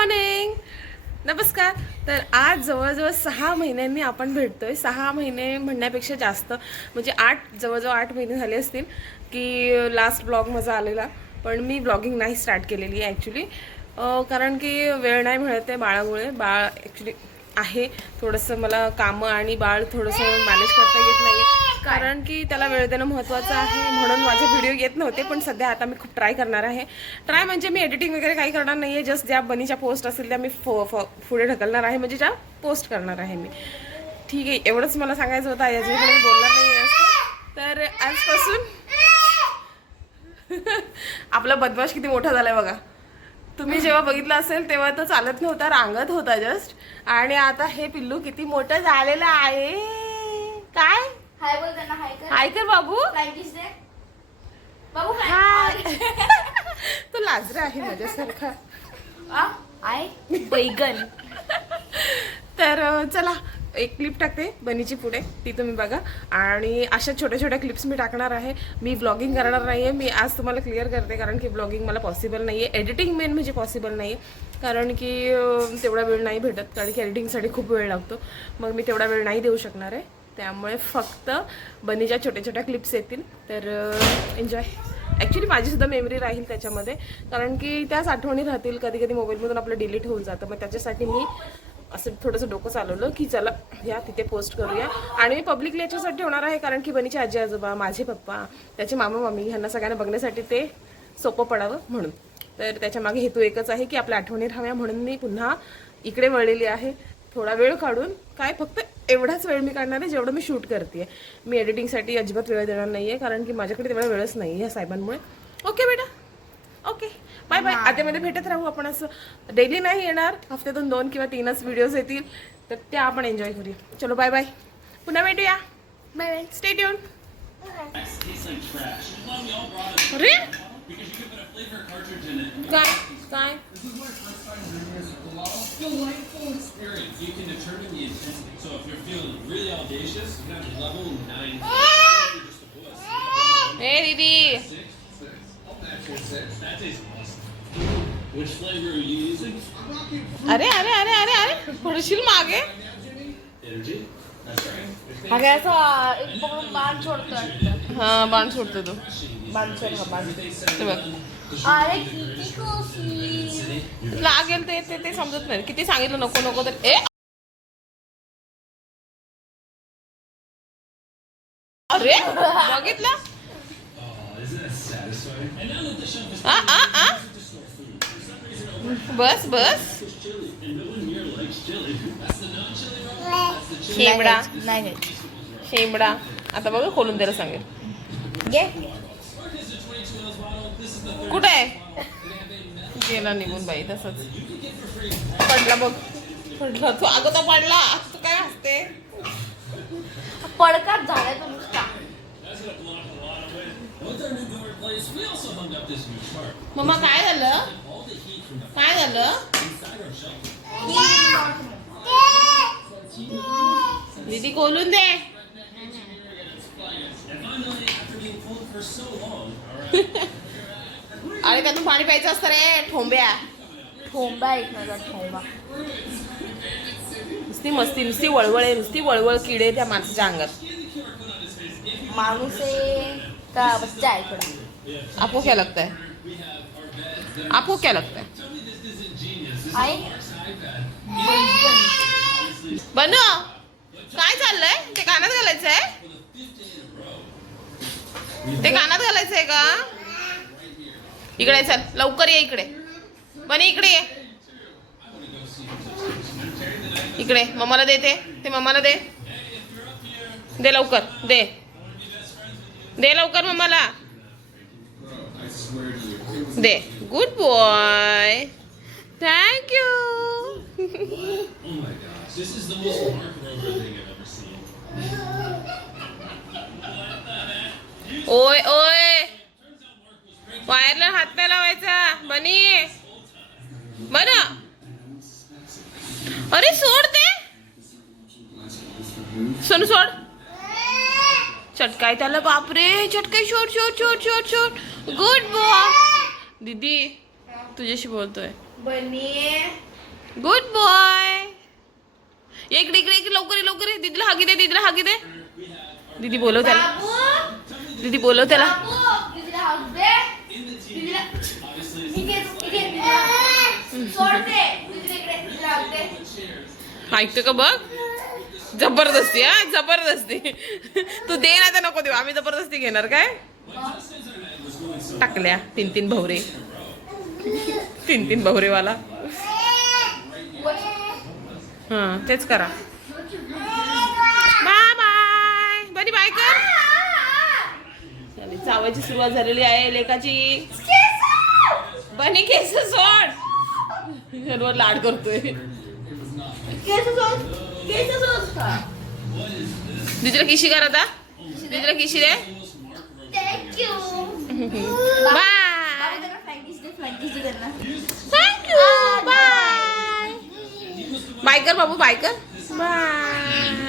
Morning नमस्कार. तर आज जवळजवळ सहा महिन्यांनी आपण भेटतोय. सहा महिने म्हणण्यापेक्षा जास्त. म्हणजे आठ जवळजवळ आठ महिने झाले असतील की लास्ट ब्लॉग माझा आलेला. पण मी ब्लॉगिंग नाही स्टार्ट केलेली आहे ॲक्च्युली कारण की वेळ नाही मिळत आहे बाळामुळे. बाळ ॲक्च्युली आहे. थोडंसं मला कामं आणि बाळ थोडंसं मॅनेज करता येत नाही कारण की त्याला वेळ देणं महत्त्वाचं आहे म्हणून माझे व्हिडिओ येत नव्हते पण सध्या आता मी खूप ट्राय करणार आहे. ट्राय म्हणजे मी एडिटिंग वगैरे काही करणार नाही आहे जस्ट ज्या बनीच्या पोस्ट असतील त्या मी फो पुढे ढकलणार आहे म्हणजे ज्या पोस्ट करणार आहे मी. ठीक आहे एवढंच मला सांगायचं होतं याच्याकडे मी बोलणार नाही असं. तर आजपासून आपला बदमाश किती मोठा झालाय बघा. तुम्ही जेव्हा बघितलं असेल तेव्हा तो चालत नव्हता रांगत होता जस्ट आणि आता हे पिल्लू किती मोठं झालेलं आहे. काय? हाय बोल त्यांना हाय कर. हाय कर बाबू. फ्रँकीस दे. बाबू हाय. तो लाजरा आहे माझ्यासारखा. आय. बैगन. तर चला एक क्लिप टाकते बनीची पुढे. ती तुम्ही बघा. आणि अशा छोट्या छोट्या क्लिप्स मी टाकणार आहे. मी ब्लॉगिंग करणार नाही आहे मी आज तुम्हाला क्लिअर करते कारण की ब्लॉगिंग मला पॉसिबल नाही आहे एडिटिंग मेन म्हणजे पॉसिबल नाही आहे कारण की तेवढा वेळ नाही भेटत. कारण की एडिटिंगसाठी खूप वेळ लागतो. मग मी तेवढा वेळ नाही देऊ शकणार आहे. त्यामुळे फक्त बनीच्या छोट्या छोट्या क्लिप्स येतील. तर एन्जॉय ॲक्च्युली माझीसुद्धा मेमरी राहील त्याच्यामध्ये. कारण की त्याच आठवणी राहतील. कधी कधी मोबाईलमधून आपलं डिलीट होऊन जातं. मग त्याच्यासाठी मी असं थोडंसं डोकं चालवलं की चला या तिथे पोस्ट करूया. आणि मी पब्लिकली याच्यासाठी ठेवणार आहे. कारण की बनीचे आजी आजोबा माझे पप्पा त्याचे मामा मामी ह्यांना सगळ्यांना बघण्यासाठी ते सोपं पडावं म्हणून. तर त्याच्यामागे हेतू एकच आहे की आपल्या आठवणी राहाव्या म्हणून मी पुन्हा इकडे वळलेली आहे. थोडा वेळ काढून काय फक्त एवढाच वेळ मी काढणार आहे जेवढं मी शूट करते मी एडिटिंगसाठी अजिबात वेळ देणार नाही आहे कारण की माझ्याकडे तेवढा वेळच नाही आहे या साहेबांमुळे. ओके बेटा. ओके बाय बाय आतेमध्ये भेटत राहू आपण असं. डेली नाही येणार. हफ्त्यातून दोन किंवा तीनच व्हिडिओज येतील. तर त्या आपण एन्जॉय करूया. चलो बाय बाय पुन्हा भेटूया. Bye bye stay tune audacious, you have level nine. You're just a wuss. हे दीदी That tastes awesome. Which flavor are you using? अरे अरे अरे अरे अरे पडशील मागे Energy. That's right. हा काय असं एक पकडून बाण सोडतो वाटतं. हा बाण सोडतो तो बाण सोड हा बाण ते बघ अरे किती खुशी लागेल ते ते ते समजत नाही किती सांगितलं नको नको तर ए अरे बघितलं? बस बस. शेंबडा. नाही शेंबडा. आता बघ खोलून त्याला सांगेल. घे. कुठे गेला निघून बाई तसंच. पडला बघ. पडला तू. अगोदर पडला. तू काय असते पडकात झालाय मम्मा काय झालं? काय झालं. दीदी खोलून दे. अरे त्यातून पाणी प्यायचं असतं रे ठोंब्या. ठोंबा एक नजर ठोंबा. नुसती मस्ती नुसती वळवळ आहे नुसती वळवळ किडे त्या माणसाच्या अंगात. माणूस आहे. का बच्चा आहे थोडा आपको क्या लगता है? आपको क्या लगता है? आहे बन? काय चाललंय? ते कानात घालायचंय? ते कानात घालायचंय का? इकडे चल लवकर ये इकडे. बनी इकडे ये. इकडे मम्माला दे ते. ते मम्माला दे. दे लवकर दे. दे लवकर मग मला. दे. गुड बॉय थँक्यू ओय ओय. वायरला हात नाही लावायचा. बनी बन अरे सोड ते. सोनू सोड. चटकाय त्याला बापरे चटकाय शोट शोट शोट शोट शोट गुड बॉय दीदी तुझ्याशी बोलतोय. गुड बॉय इकडे इकडे इकडे लवकर ये, लवकर. दीदीला हागी दे दीदीला हागी दे. दीदी बोलव त्याला. दीदी बोलव त्याला. ऐकतो का बघ? जबरदस्ती हा जबरदस्ती. तू दे ना तर नको देऊ. आम्ही जबरदस्ती घेणार काय? टाकल्या तीन तीन भवरे. तीन तीन भवरेवाला. हा तेच करा. Bye bye. बरी बाय कर. चावायची सुरुवात झालेली आहे लेखाची बनी केस सोड. लाड करतोय. दीदीला किशी कर आता दीदीला किशी दे thank you bye thank you bye bye कर बाबू बाय कर बाय